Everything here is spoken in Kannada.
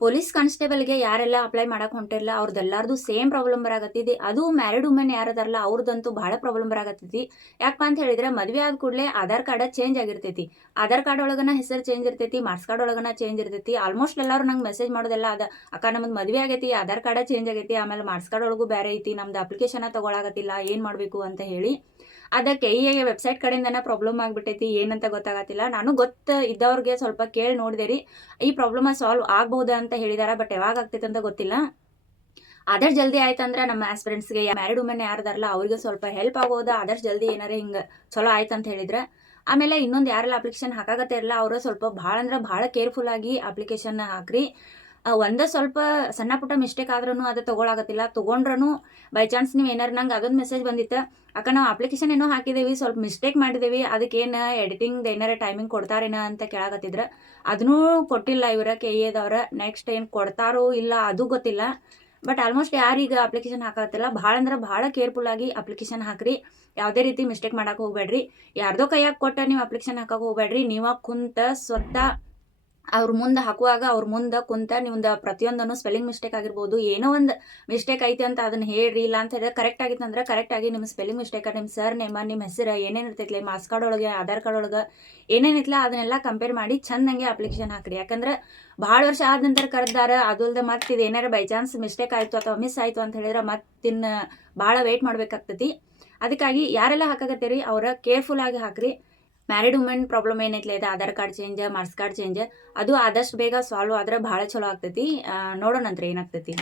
ಪೊಲೀಸ್ ಕಾನ್ಸ್ಟೇಬಲ್ಗೆ ಯಾರೆಲ್ಲ ಅಪ್ಲೈ ಮಾಡಕ್ ಹೊಂಟಿರಲ್ಲ ಅವ್ರದ್ದೆಲ್ಲಾರ್ದು ಸೇಮ್ ಪ್ರಾಬ್ಲಮ್ ಬರಾಕತ್ತಿದೆ. ಅದು ಮ್ಯಾರಿಡ್ ವುಮೆನ್ ಯಾರದಾರಲ್ಲ ಅವ್ರದ್ದಂತೂ ಬಹಳ ಪ್ರಾಬ್ಲಮ್ ಬರಾಕತ್ತೈತಿ. ಯಾಕಪ್ಪ ಅಂತ ಹೇಳಿದ್ರೆ ಮದ್ವೆ ಆದ ಕೂಡಲೇ ಆಧಾರ್ ಕಾರ್ಡ್ ಚೇಂಜ್ ಆಗಿರ್ತೈತಿ. ಆಧಾರ್ ಕಾರ್ಡ್ ಒಳಗನ ಹೆಸರು ಚೇಂಜ್ ಇರ್ತೈತಿ, ಮಾರ್ಕ್ಸ್ ಕಾರ್ಡ್ ಒಳಗನ ಚೇಂಜ್ ಇರ್ತೈತಿ. ಆಲ್ಮೋಸ್ಟ್ ಎಲ್ಲರೂ ನಂಗೆ ಮೆಸೇಜ್ ಮಾಡೋದೆಲ್ಲ ಅದ, ಅಕ್ಕ ನಮ್ದು ಮದ್ವೆ ಆಗೈತಿ, ಆಧಾರ್ ಕಾರ್ಡ್ ಚೇಂಜ್ ಆಗೈತಿ, ಆಮೇಲೆ ಮಾರ್ಕ್ಸ್ ಕಾರ್ಡ್ ಒಳಗೂ ಬೇರೆ ಐತಿ, ನಮ್ದು ಅಪ್ಲಿಕೇಶನ್ ತಗೊಳಾಗತ್ತಿಲ್ಲ, ಏನ್ ಮಾಡ್ಬೇಕು ಅಂತ ಹೇಳಿ. ಅದಕ್ಕೆ ಈ ವೆಬ್ಸೈಟ್ ಕಡೆಯಿಂದನೇ ಪ್ರಾಬ್ಲಮ್ ಆಗ್ಬಿಟ್ಟೈತಿ, ಏನಂತ ಗೊತ್ತಾಗತ್ತಿಲ್ಲ. ನಾನು ಇದ್ದವ್ರಿಗೆ ಸ್ವಲ್ಪ ಕೇಳಿ ನೋಡಿದೆ ರೀ, ಈ ಪ್ರಾಬ್ಲಮ್ ಸಾಲ್ವ್ ಆಗ್ಬಹುದಾ ಅಂತ ಹೇಳಿದಾರ. ಬಟ್ ಯಾವಾಗ ಆಗ್ತೈತೆ ಅಂತ ಗೊತ್ತಿಲ್ಲ. ಆದಷ್ಟು ಜಲ್ದಿ ಆಯ್ತಂದ್ರೆ ನಮ್ಮ ಆಸ್ಪಿರೆಂಟ್ಸ್ಗೆ ಮ್ಯಾರಿಡ್ ವುಮೆನ್ ಯಾರದಾರಲ್ಲ ಅವ್ರಿಗೆ ಸ್ವಲ್ಪ ಹೆಲ್ಪ್ ಆಗೋದ. ಆದಷ್ಟು ಜಲ್ದಿ ಏನಾರ ಹಿಂಗೆ ಚಲೋ ಆಯ್ತು ಅಂತ ಹೇಳಿದ್ರೆ. ಆಮೇಲೆ ಇನ್ನೊಂದು ಯಾರೆಲ್ಲ ಅಪ್ಲಿಕೇಶನ್ ಹಾಕಾಗತ್ತೆ ಇರಲ್ಲ ಅವರು ಸ್ವಲ್ಪ ಭಾಳ ಅಂದ್ರೆ ಭಾಳ ಕೇರ್ಫುಲ್ ಆಗಿ ಅಪ್ಲಿಕೇಶನ್ ಹಾಕ್ರಿ. ಒಂದೇ ಸ್ವಲ್ಪ ಸಣ್ಣ ಪುಟ್ಟ ಮಿಸ್ಟೇಕ್ ಆದ್ರೂ ಅದು ತಗೊಳಾಗತ್ತಿಲ್ಲ. ತೊಗೊಂಡ್ರೂ ಬೈ ಚಾನ್ಸ್ ನೀವು ಏನಾರು ನಂಗೆ ಅದೊಂದು ಮೆಸೇಜ್ ಬಂದಿತ್ತು, ಅಕ್ಕ ನಾವು ಅಪ್ಲಿಕೇಶನ್ ಏನೋ ಹಾಕಿದೇವಿ, ಸ್ವಲ್ಪ ಮಿಸ್ಟೇಕ್ ಮಾಡಿದೇವಿ, ಅದಕ್ಕೇನು ಎಡಿಟಿಂಗ್ ಏನಾರ ಟೈಮಿಂಗ್ ಕೊಡ್ತಾರೇನ ಅಂತ ಕೇಳಾಕತ್ತಿದ್ರೆ. ಅದನ್ನೂ ಕೊಟ್ಟಿಲ್ಲ ಇವರ KA ನೆಕ್ಸ್ಟ್ ಏನು ಕೊಡ್ತಾರೋ ಇಲ್ಲ ಅದು ಗೊತ್ತಿಲ್ಲ. ಬಟ್ ಆಲ್ಮೋಸ್ಟ್ ಯಾರೀಗ ಅಪ್ಲಿಕೇಶನ್ ಹಾಕತ್ತಿಲ್ಲ ಭಾಳ ಅಂದ್ರೆ ಭಾಳ ಕೇರ್ಫುಲ್ ಆಗಿ ಅಪ್ಲಿಕೇಶನ್ ಹಾಕ್ರಿ. ಯಾವುದೇ ರೀತಿ ಮಿಸ್ಟೇಕ್ ಮಾಡಕ್ಕೆ ಹೋಗ್ಬೇಡ್ರಿ. ಯಾರ್ದೋ ಕೈಯಾಗ ಕೊಟ್ಟ ನೀವು ಅಪ್ಲಿಕೇಶನ್ ಹಾಕಕ್ಕೆ ಹೋಗ್ಬೇಡ್ರಿ. ನೀವು ಕುಂತ ಸ್ವತಃ ಅವ್ರ ಮುಂದೆ ಹಾಕುವಾಗ ಅವ್ರ ಮುಂದೆ ಕುಂತ ನಿಮ್ದು ಪ್ರತಿಯೊಂದನ್ನು ಸ್ಪೆಲ್ಲಿಂಗ್ ಮಿಸ್ಟೇಕ್ ಆಗಿರ್ಬೋದು, ಏನೋ ಒಂದು ಮಿಸ್ಟೇಕ್ ಐತಿ ಅಂತ ಅದನ್ನ ಹೇಳ್ರಿ. ಇಲ್ಲ ಅಂತ ಹೇಳಿದ್ರೆ ಕರೆಕ್ಟ್ ಆಗಿತ್ತು ಅಂದ್ರೆ ಕರೆಕ್ಟ್ ಆಗಿ ನಿಮ್ಮ ಸ್ಪೆಲ್ಲಿಂಗ್ ಮಿಸ್ಟೇಕ್, ನಿಮ್ಮ ಸರ್ ನೇಮ, ನಿಮ್ಮ ಹೆಸರು ಏನೇನು ಇರ್ತೈತಿ, ಮಾರ್ಕ್ಸ್ ಕಾರ್ಡ್ ಒಳಗೆ ಆಧಾರ್ ಕಾರ್ಡ್ ಒಳಗೆ ಏನೇನಿತ್ತಲ್ಲ ಅದನ್ನೆಲ್ಲ ಕಂಪೇರ್ ಮಾಡಿ ಚಂದಂಗೆ ಅಪ್ಲಿಕೇಶನ್ ಹಾಕ್ರಿ. ಯಾಕಂದ್ರೆ ಭಾಳ ವರ್ಷ ಆದ ನಂತರ ಕರೆದಾರ, ಅದಲ್ದ ಮತ್ತೆ ಇದು ಏನಾರ ಬೈ ಚಾನ್ಸ್ ಮಿಸ್ಟೇಕ್ ಆಯಿತು ಅಥವಾ ಮಿಸ್ ಆಯಿತು ಅಂತ ಹೇಳಿದ್ರೆ ಮತ್ತಿನ್ನು ಭಾಳ ವೆಯ್ಟ್ ಮಾಡ್ಬೇಕಾಗ್ತೈತಿ. ಅದಕ್ಕಾಗಿ ಯಾರೆಲ್ಲ ಹಾಕಾಗತ್ತೀರಿ ಅವರ ಕೇರ್ಫುಲ್ ಆಗಿ ಹಾಕ್ರಿ. ಮ್ಯಾರಿಡ್ ವುಮೆನ್ ಪ್ರಾಬ್ಲಮ್ ಏನೈತ್ಲೆ ಇದು Aadhaar card change, marks card change, ಅದು ಆದಷ್ಟು ಬೇಗ ಸಾಲ್ವ್ ಆದ್ರೆ ಭಾಳ ಚಲೋ ಆಗ್ತೈತಿ. ನೋಡೋಣಂತ್ರಿ ಏನಾಗ್ತೈತಿ.